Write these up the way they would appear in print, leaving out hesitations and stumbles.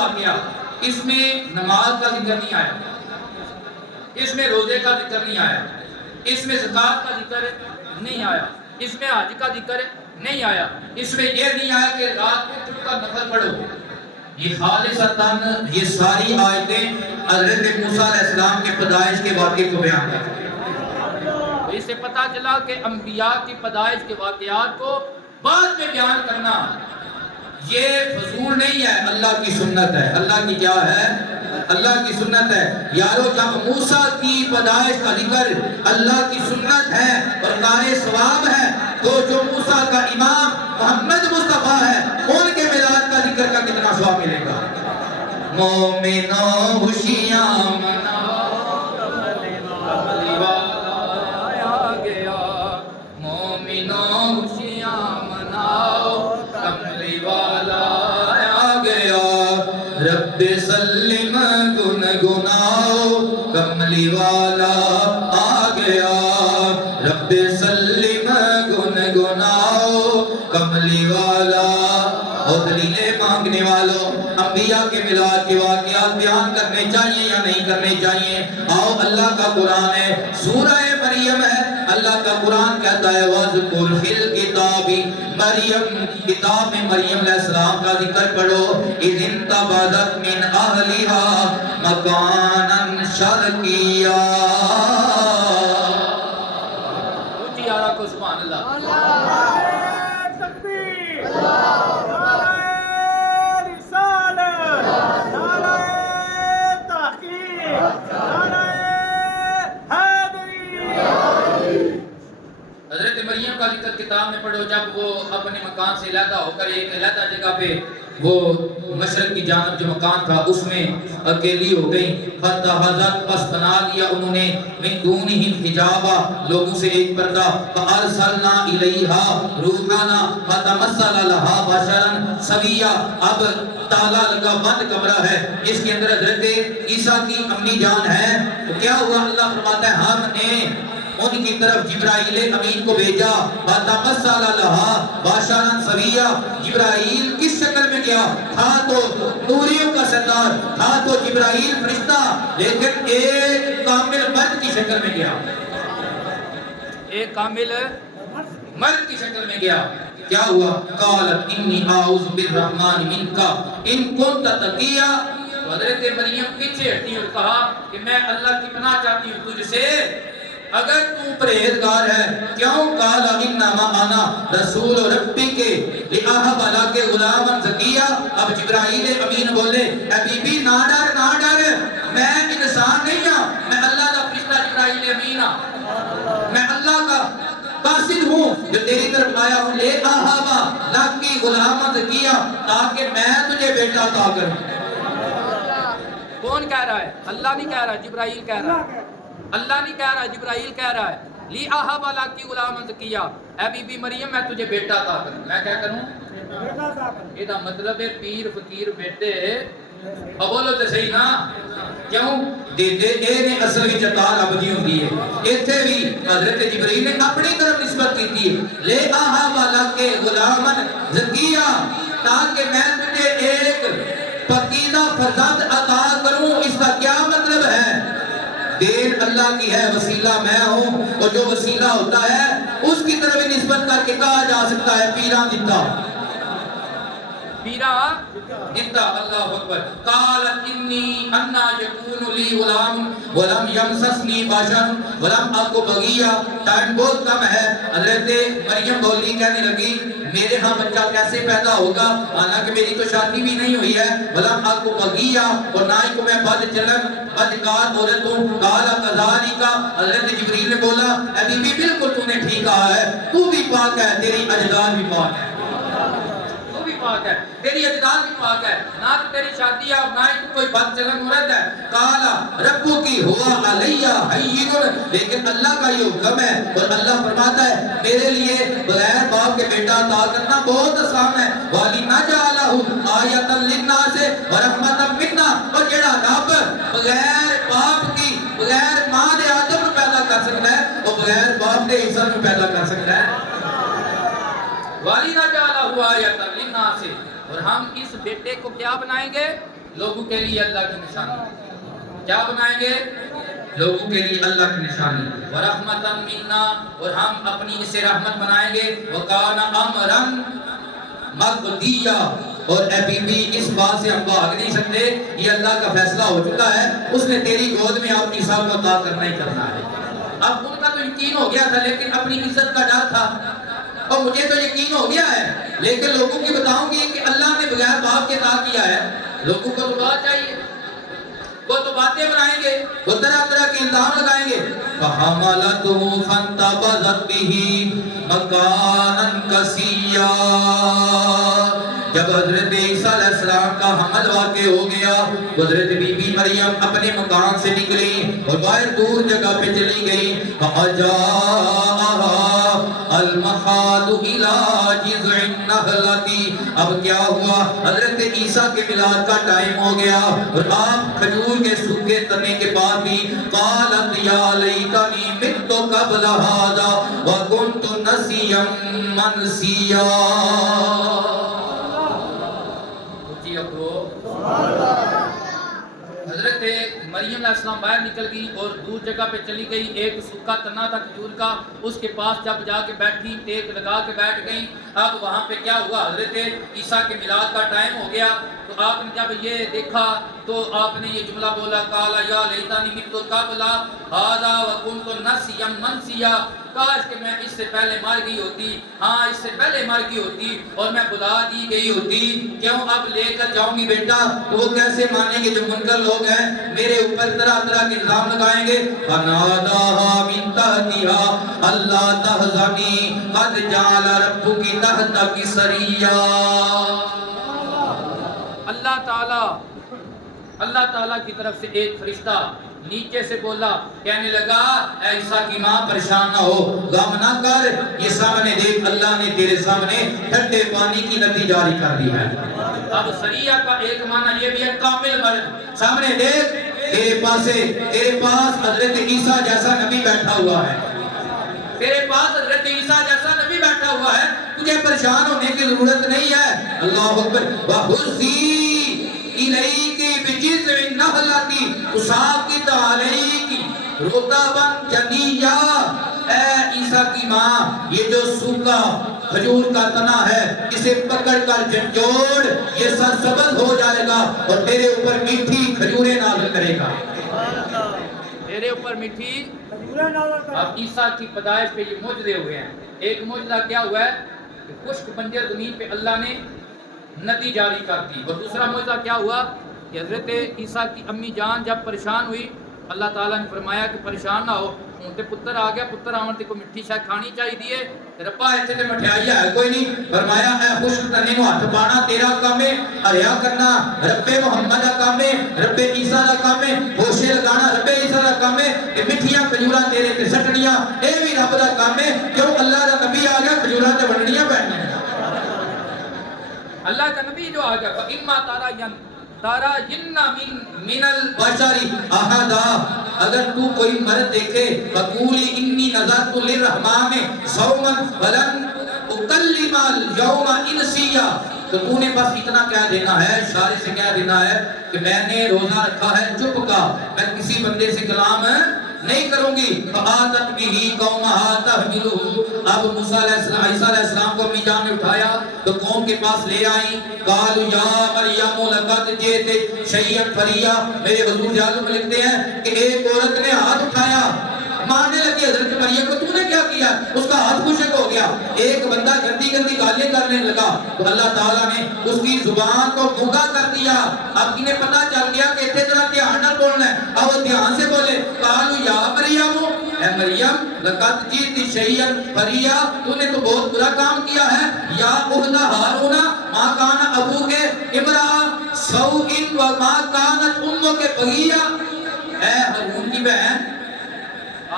واقعہ، اس میں نماز کا ذکر نہیں آیا، اس میں روزے کا ذکر نہیں آیا، اس میں زکوٰۃ کا ذکر نہیں آیا، اس میں حج کا ذکر نہیں آیا، اس میں یہ نہیں آیا کہ رات کو چپ کر نفل پڑھو۔ یہ خالصتاً یہ ساری آیتیں حضرت موسیٰ علیہ السلام کے پیدائش کے واقعے کو بیان کرتی ہیں۔ اس سے پتہ چلا کہ انبیاء کی پیدائش کے واقعات کو بعد میں بیان کرنا یہ فضول نہیں ہے، اللہ کی سنت ہے۔ اللہ کی کیا ہے؟ اللہ کی سنت ہے۔ یارو جب موسیٰ کی پیدائش کا ذکر اللہ کی سنت ہے اور کار ثواب ہے، تو جو موسیٰ کا امام محمد مصطفیٰ ہے ان کے میلاد کا ذکر کا کتنا ثواب ملے گا؟ مومنوں خوشیاں مناؤ، کملی والا آ گیا، مومنوں خوشیاں مناؤ، کملی والا آ گیا، رب سلم گنگناؤ، کملی والا آ گیا، رب سلم گنگناؤ، کملی والا۔ اور دلیلیں مانگنے والوں، انبیاء کے میلاد کے واقعات بیان کرنے چاہیے یا نہیں کرنے چاہیے؟ آؤ، اللہ کا قرآن ہے، سورہ مریم ہے، اللہ کا قرآن کہتا ہے وَذْكُرْ فِي الْكِتَابِ مریم، کتاب میں مریم علیہ السلام کا ذکر پڑھو، اِذِ انتبذت مِنْ أَهْلِهَا مَكَانًا شَرْقِيًّا۔ اونچی آواز کو سبحان اللہ۔ حضرت مریم کا ذکر کتاب میں پڑھو، جب وہ اپنے مکان سے علیحدہ ہو کر ایک علیحدہ جگہ پہ وہ مشرق کی جانب جو مکان تھا اس میں اکیلی ہو گئی، فَاتَّخَذَتْ پس بنا لیا انہوں نے مِن دُونِهِمْ حِجَابًا لوگوں سے ایک پردہ، فَأَرْسَلْنَا إِلَيْهَا رُوحَنَا فَتَمَثَّلَ لَهَا بَشَرًا سَوِيًّا۔ اب تالا لگا بند کمرہ ہے، اس کے اندر حضرت عیسیٰ کی امی جان ہے، تو کیا ہوا؟ اللہ فرماتا ہے ہم نے ان کی طرف جبرائیل امین کو بھیجا، فَتَمَثَّلَ لَهَا بَشَرًا سَوِيًّا۔ جبرائیل کس شکل میں گیا؟ تھا تو نوریوں کا سردار، تھا تو جبرائیل فرشتہ، لیکن ایک کامل مرد کی شکل میں گیا، ایک کامل مرد کی شکل میں گیا۔ کیا ہوا؟ قالت انی اعوذ بالرحمن منک ان کنت تقیا۔ حضرت مریم پیچھے ہٹی اور کہا کہ میں اللہ کی پناہ چاہتی ہوں تجھ سے اگر تو پرہیزگار ہے۔ کیوں؟ قال انما انا رسول ربک لاہب لک غلاما زکیا۔ اب جبرائیل امین بولے اے بی بی نہ ڈر نہ ڈر، میں انسان نہیں ہوں، میں اللہ کا فرشتہ جبرائیل امین ہوں، میں اللہ کا قاصد ہوں جو تیری طرف آیا ہوں، لے اہب لک غلاما زکیا، تاکہ میں تجھے بیٹا عطا کروں۔ کون کہہ رہا ہے؟ اللہ نہیں کہہ رہا، جبرائیل کہہ رہا ہے۔ اللہ نہیں کہہ رہا، جبرائیل کہہ رہا ہے لی اہب لک غلاما زکیا، اے بی بی مریم میں تجھے بیٹا عطا کروں۔ میں کیا کروں؟ یہ دا مطلب ہے پیر فقیر بیٹے، اب بولو تو صحیح نا، کیوں؟ اے نے اصل وچ عطا رب دی ہوندی ہے۔ ایتھے بھی حضرت جبرائیل نے اپنی طرف نسبت کی تھی، لے اہب لک غلاما زکیا، تاکہ میں تجھے ایک پاکیزہ فرزند عطا کروں۔ اس کا کیا مطلب ہے؟ دین اللہ کی ہے، وسیلہ میں ہوں، اور جو وسیلہ ہوتا ہے اس کی طرف نسبت کر کے کہا جا سکتا ہے پیران دیتا، پیرا دیتا۔ اللہ اکبر۔ قالت انی انا یکون لی غلام ولم یمسسنی بشر ولم اک بغیا۔ ٹائم بہت کم ہے، حضرت مریم بولی کہنے لگی میرے ہاں بچہ کیسے پیدا ہوگا، حالانکہ میری تو شادی بھی نہیں ہوئی ہے، ولم اک بغیا، اور نہ ہی کو میں بد چلن بدکار عورت ہوں۔ قال کذالک، حضرت جبریل نے بولا اے بی بی بالکل تو نے ٹھیک کہا ہے، تو بھی پاک ہے، تیری اجداد بھی پاک ہے، پاک ہے، تیری اجداد بھی پاک ہے، نہ تو تیری شادی ہے اور نہ ہی تو کوئی بد چلن عورت ہے۔ قالا ربو کی ہوا علیہ حیین، لیکن اللہ کا یہ حکم ہے اور اللہ فرماتا ہے میرے لیے بغیر باپ کے بیٹا عطا کرنا بہت آسان ہے۔ وَلِنَجْعَلَهُ آیَةً لِلنَّاسِ وَرَحْمَةً مِنَّا، اور جڑا رب بغیر باپ کی بغیر ماں دے آدم کو پیدا کر سکتا ہے وہ بغیر باپ دے عیسیٰ کو پیدا کر سکتا ہے۔ وَلِنَجْعَلَهُ آیَةً لِلنَّاسِ، اور ہم اس بیٹے کو کیا بنائیں گے؟ لوگوں کے لیے اللہ کی نشانی. کیا بنائیں گے؟ لوگوں کے لیے اللہ کی نشانی. وَرَحْمَةً مِنَّا، اور ہم اپنی اسے رحمت بنائیں گے. وَكَانَ أَمْرًا مَقْضِيًّا، اور اے بی بی اس بات سے ہم بھاگ نہیں سکتے، یہ اللہ کا فیصلہ ہو چکا ہے، اس نے تیری گود میں اپنی سب کو عطا کرنا ہی کرنا ہے. اب ان کا تو یقین ہو گیا تھا لیکن اپنی عزت کا ڈر تھا. اور مجھے تو یقین ہو گیا ہے لیکن لوگوں کی بتاؤں گی کہ اللہ نے بغیر باپ کے عطا کیا ہے. لوگوں کو تو بات چاہیے، وہ تو باتیں بنائیں گے، وہ طرح طرح کے الزام لگائیں گے. فَحَمَلَتْهُ فَانْتَبَذَتْ بِهِ مَكَانًا قَصِيًّا، جب حضرت عیسیٰ علیہ السلام کا حمل واقع ہو گیا، حضرت بی بی مریم اپنے مکان سے نکلی اور باہر دور جگہ پہ چلی گئی. فَأَجَاءَهَا الْمَخَاضُ إِلَى جِذْعِ النَّخْلَةِ، اب کیا ہوا؟ حضرت عیسیٰ کے میلاد کا ٹائم ہو گیا اور آپ کھجور کے سوکھے تنے کے بعد بھی قالت یا لیتنی مت قبل هذا وكنت نسيا منسيا. حضرت مریم علیہ السلام باہر نکل گئی اور دور جگہ پہ چلی گئی. ایک سوکھا تنا تھا کھجور کا، اس کے پاس جب جا کے بیٹھی، ٹیک لگا کے بیٹھ گئی. اب وہاں پہ کیا ہوا؟ حضرت عیسیٰ کے میلاد کا ٹائم ہو گیا تو آپ نے جب یہ دیکھا تو آپ نے یہ جملہ بولا قال یا لیتنی مت قبل هذا وكنت نسيا منسيا، کاش کہ میں اس سے پہلے مر گئی ہوتی، ہاں اس سے پہلے مر گئی ہوتی اور میں بلا دی گئی ہوتی. کیوں اب لے کر جاؤں گی بیٹا؟ تو وہ کیسے مانیں گے جو منکر لوگ ہیں، میرے اوپر طرح طرح کے الزام لگائیں گے. فَنَادَاهَا مِن تَحْتِهَا أَلَّا تَحْزَنِي قَدْ جَعَلَ رَبُّكِ تَحْتَكِ سَرِيًّا. اللہ تعالیٰ کی طرف سے ایک فرشتہ نیچے سے بولا، کہنے لگا اے عیسیٰ کی ماں پریشان نہ ہو، غم نہ کر، یہ سامنے دیکھ اللہ نے تیرے سامنے ٹھنڈے پانی کی ندی جاری کر دی ہے. اب سریہ کا ایک معنی یہ بھی ہے کامل مرد. سامنے دیکھ تیرے پاس حضرت عیسیٰ جیسا نبی بیٹھا ہوا ہے، تیرے پاس حضرت عیسیٰ جیسا نبی بیٹھا ہوا ہے، تجھے پریشان ہونے کی ضرورت نہیں ہے. اللہ اکبر. وَحُزِّي إِلَيْكِ بِجِذْعِ النَّخْلَةِ تُسَاقِطُ عَلَيْكِ رُطَبًا جَنِيًّا. اے عیسیٰ کی ماں، یہ جو سوکھا کھجور کا تنا ہے اسے پکڑ کر جھنجھوڑ، یہ سرسبز ہو جائے گا اور تیرے اوپر میٹھی کھجوریں نازل کرے گا، تیرے اوپر میٹھی. اب عیسیٰ کی پیدائش پہ یہ معجزے ہوئے ہیں. ایک معجزہ کیا ہوا ہے کہ خشک بنجر زمین پہ اللہ نے ندی جاری کر دی. اور دوسرا معجزہ کیا ہوا کہ حضرت عیسیٰ کی امی جان جب پریشان ہوئی، اللہ تعالیٰ نے فرمایا کہ پریشان نہ ہو، ان تے پتر آ گیا، پتر آمن تے کو مٹھی شاہ کھانی چاہی دیئے. ربا ایسے تے مٹھائی ہے کوئی نہیں. فرمایا اے خشک تنے نو ہاتھ پانا تیرا کام ہے، حیا کرنا رب محمد کا کام ہے، رب عیسیٰ کا کام ہے، ہوشے لگانا رب عیسیٰ کا کام ہے، کہ مٹھیاں کھجوراں تیرے تے سٹڑیاں اے بھی رب کا کام ہے. کیوں اللہ کا نبی آ گیا کھجوراں تے بنڑیاں پڑنیاں. اللہ کا نبی جو آ گیا فَإِمَّا تَرَيِنَّ مِنَ الْبَشَرِ أَحَدًا، اگر تو کوئی مرد دیکھے فَقُولِ إِنِّي نَذَرْتُ لِلرَّحْمَٰنِ صَوْمًا فَلَنْ أُكَلِّمَ الْيَوْمَ إِنْسِيًّا، تو تو نے بس اتنا کہہ دینا ہے، اشارے سے کہہ دینا ہے کہ میں نے روزہ رکھا ہے چپ کا، میں کسی بندے سے کلام نہیں کروں گی. فَآتَتْ بِهِ قَوْمَهَا تَحْمِلُهُ، اب موسیٰ عیسیٰ علیہ السلام کو امی جان نے اٹھایا تو قوم کے پاس لے آئیں. قَالُوا يَا مَرْيَمُ لَقَدْ جِئْتِ شَيْئًا فَرِيًّا. میرے حضور جالب میں لکھتے ہیں کہ ایک عورت نے ہاتھ اٹھایا، مارنے لگی حضرت مریم کو، تو نے کیا کیا؟ اس کا ہاتھ خشک ہو گیا. ایک بندہ گندی گندی گالیں کرنے لگا تو اللہ تعالیٰ نے اس کی زبان کو گونگا کر دیا. اب انہیں پتا چل گیا کہ اتنے طرح دھیان نہ بولنا ہے، اب وہ دھیان سے بولے. قالوا یا مریم، اے مریم لقد جئت شیئا فریا، تو نے تو بہت برا کام کیا ہے. یا اخت ہارون ما کان ابوک امرا سوء وما کانت امک بغیا، اے ہارون کی بہن،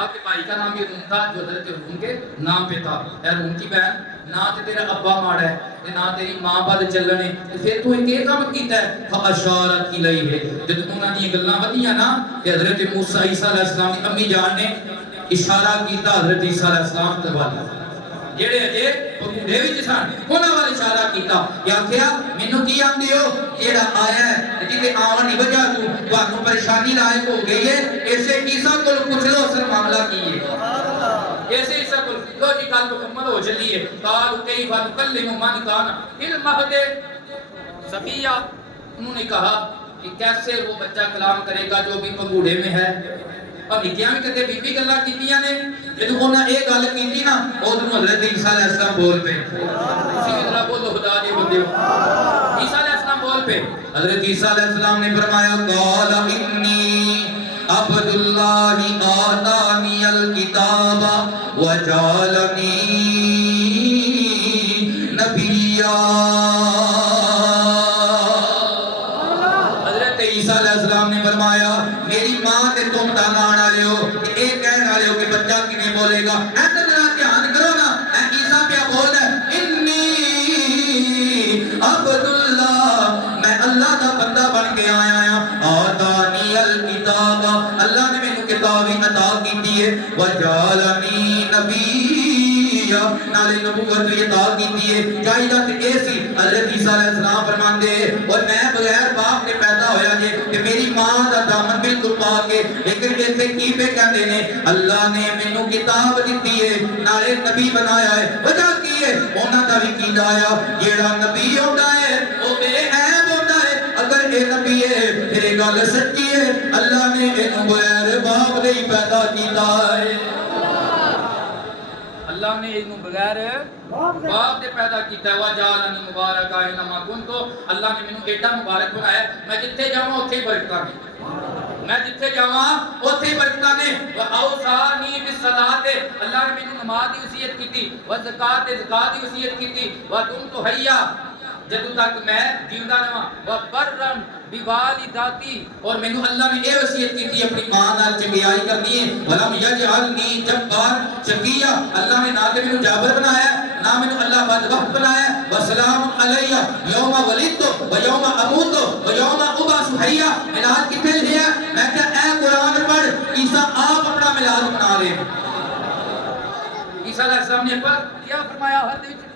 آپ کے بھائی کا نام یہ ہارون تھا جو حضرت ہارون کے نام پہ تھا. اے ہارون کی بہن، نہ تے تیرا ابا ماڑا ہے نہ تیری ماں بد چلنے، پھر تو ایک کام کیتا ہے. فاشارت الیہ، جب انہاں دی گلاں ودیاں نا کہ حضرت موسیٰ عیسیٰ علیہ السلام کی امی جان نے اشارہ کیتا حضرت عیسیٰ علیہ السلام تے والا. جڑے اجے پنگوڑے وچ سن انہاں وال اشارہ کیتا کہ آکھیا مینوں کی آندے ہو جیڑا آیا ہے جتے آون دی وجہ تو تانوں پریشانی لائق ہو گئی ہے اسے عیسیٰ کول پوچھ لو اصل معاملہ کی ہے ایسے عیسیٰ کول لو جی گل مکمل ہو چلی ہے قال کیف نکلم من کان المہد صبیہ انہوں نے کہا کہ کیسے وہ بچہ کلام کرے گا جو بھی پنگوڑے میں ہے اور نکیاں بھی کہتے بی بی گلہ کیتیاں نے جدو انہاں ایک گل کیتی نا ادھروں حضرت عیسیٰ علیہ السلام بول پہ اسی کی طرح بولو خدا دے بندے عیسیٰ علیہ السلام بول پہ حضرت عیسیٰ علیہ السلام نے فرمایا قال انی عبداللہ آتانی الکتاب وجعلنی نبیّا عیسیٰ علیہ السلام نے فرمایا میری ماں تے تم ٹانگان والے ہو اے کہن والے ہو کہ بچہ کنے بولے گا ایسا ذرا دھیان کرو نا اے عیسیٰ کیا بول رہا ہے انی عبداللہ میں اللہ دا بندہ بن کے آیا ہوں آتانی الکتاب اللہ نے مینوں کتاب عطا کی ہے وجعلنی نبی نالے نبوت بھی عطا کیتی ہے جائیدت ایسی حضرت عیسیٰ علیہ السلام فرماندے اور میں بغیر باپ کے پیدا ہویا جے کہ میری ماں دا دامن بالکل پا کے لیکن ایسے کی پہ کہندے نے اللہ نے مینوں کتاب دتی ہے نالے نبی بنایا ہے وجہ کی ہے انہاں دا بھی کیدا آیا جیڑا نبی ہوندا ہے او بے عیب ہوندا ہے اگر اے نبی ہے پھر یہ گل سچی ہے اللہ نے اینوں بغیر باپ دے ہی پیدا کیتا ہے اللہ نے انہوں بغیر باپ دے پیدا کیتا ہے وَجَعَلَنِي مُبَارَكًا أَيْنَمَا كُنتُ اللہ نے مینوں ایڈا مبارک بنایا میں جتھے جاواں اوتھے ہی برکتاں نے میں جتھے جاواں اوتھے ہی برکتاں نے وَأَوْصَانِي بِالصَّلَاةِ اللہ نے مینوں نماز دی وصیت کیتی وَزَکَاةِ زکات دی وصیت کیتی وَدُمْتُ حَيًّا جدوں تک میں جیوندا رہواں وَبَرًّا بِوَالِدَتِي اور مینوں اللہ نے اے وصیت کیتی اپنی ماں نال چنگیائی کرنی ہے وَلَمْ يَجْعَلْنِي جَبَّارًا شَقِيًّا اللہ نے نہ تے مینوں جابر بنایا نہ مینوں اللہ بدبخت بنایا وَسَلَامٌ عَلَيَّ يَوْمَ وَلِدتُ وَيَوْمَ أَمُوتُ وَيَوْمَ أُبْعَثُ حَيًّا میلاد کتنے لکھیا میں کہ اے قرآن پڑھ عیسیٰ آپ اپنا میلاد بنا رہے ہیں عیسیٰ علیہ السلام نے کیا فرمایا حد وچ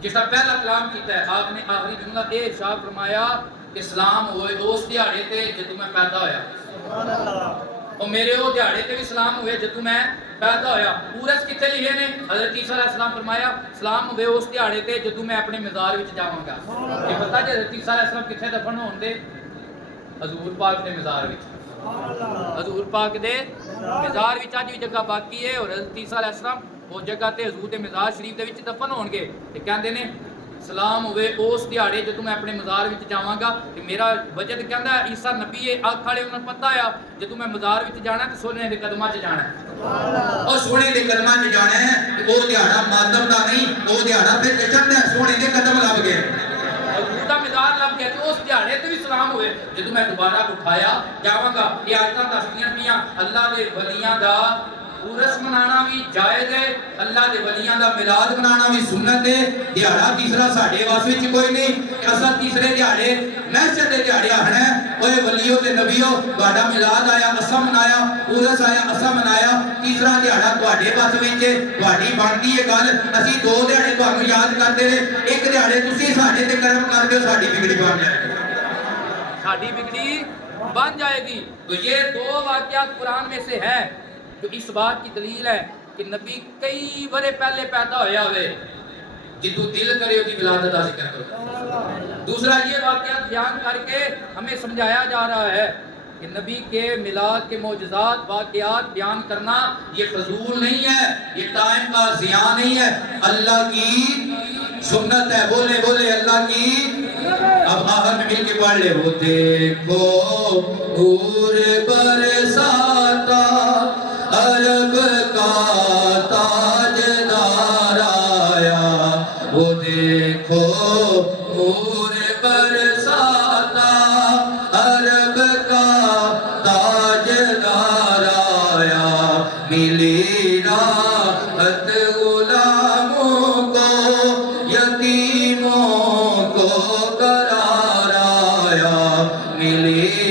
جس طرح پہلا کلام کیتا ہے آپ نے آخری جملہ اے ارشاد فرمایا کہ سلام ہوئے اس دیہاڑے تے جدوں میں پیدا ہویا سبحان اللہ اور میرے وہ دیہاڑے تے بھی سلام ہوئے جدوں میں پیدا ہویا پورس کتے لکھے نے حضرت عیسیٰ علیہ السلام فرمایا سلام ہوئے اس دیہاڑے تے جدوں میں اپنے مزار وچ جاواں گا یہ پتہ جے حضرت عیسیٰ علیہ السلام کتھے دفن ہون دے حضور پاک دے مزار وچ حضور پاک دے مزار وچ اج بھی جگہ باقی ہے اور حضرت عیسیٰ علیہ السلام وہ جگہ تے حضور دے مزار شریف دے وچ دفن ہون گے تے کہندے نے سلام ہوئے اس دیہاڑے جدوں میں اپنے مزار وچ جاواں گا تے میرا وجد کہندا ہے عیسیٰ نبی ہے اکھ والے انہاں نوں پتہ آیا جدوں میں مزار وچ جانا تے سونے دے قدماں وچ جانا ہے اور سونے دے قدماں وچ جانا ہے او دیہاڑا ماتم دا نہیں او دیہاڑا پھر جشن دا سونے دے قدم لب گئے حضور دا مزار لب گیا تے اس دیہاڑے تے بھی سلام ہوئے جدوں میں دوبارہ اٹھایا جاواں گا یہ آیتاں دسدیاں پیاں اللہ دے ولیاں دا عرس منانا بھی جائز ہے اللہ دے ولیاں دا میلاد منانا بھی سنت ہے دیہاڑا تیسرا ساڈے واسطے وچ کوئی نہیں اساں تیسرے دیہاڑے محشر دے دیہاڑے آنا ہے اوے ولیوں تے نبیوں تہاڈا میلاد آیا اساں منایا عرس آیا اساں منایا تیسرا دیہاڑا تہاڈے واسطے وچ تہاڈی بنتی ہے گل اسی دو دیہاڑے تہانوں یاد کرتے رہے ایک دیہاڑے تسی ساڈے تے کرم کر دیو ساڈی بگڑی بن جائے گی ساڈی بگڑی بن جائے گی تو یہ دو واقعات قرآن میں سے ہے جو اس بات کی دلیل ہے کہ نبی کئی برے پہلے پیدا ہویا ہوئے جدو دل کرے دی ولادت کا ذکر کرو دوسرا یہ واقعات بیان کر کے ہمیں سمجھایا جا رہا ہے کہ نبی کے میلاد کے معجزات واقعات بیان کرنا یہ فضول نہیں ہے یہ ٹائم کا ضیاع نہیں ہے اللہ کی سنت ہے بولے بولے اللہ کی اب آخر میں مل کے پڑھ لے وہ دیکھو نور برساتا عرب کا تاجدار آیا وہ دیکھو نور برساتا عرب کا تاجدار آیا ملی راحت غلاموں کو یتیموں کو قرار آیا ملی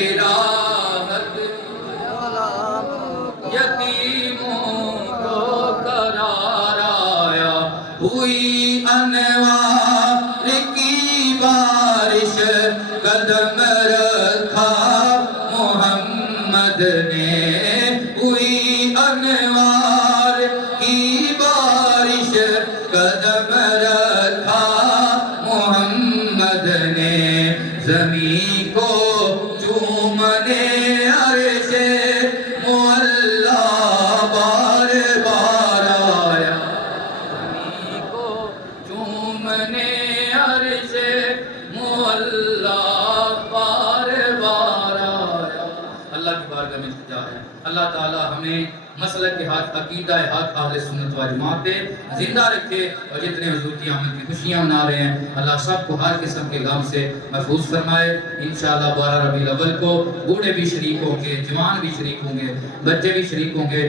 بدنے زمین کو چومنے عرش معلا بار بار آیا زمین کو چومنے عرش معلا بار بار آیا. اللہ کی بارگاہ میں التجا ہے اللہ تعالی ہمیں مسلک کے ہاتھ عقیدہ حق اہل سنت و جماعت پہ زندہ رکھے اور جتنے حضور کی آمد کی خوشیاں منا رہے ہیں اللہ سب کو ہر قسم کے غم سے محفوظ فرمائے. انشاءاللہ 12 ربیع الاول کو بوڑھے بھی شریک ہوں گے، جوان بھی شریک ہوں گے، بچے بھی شریک ہوں گے.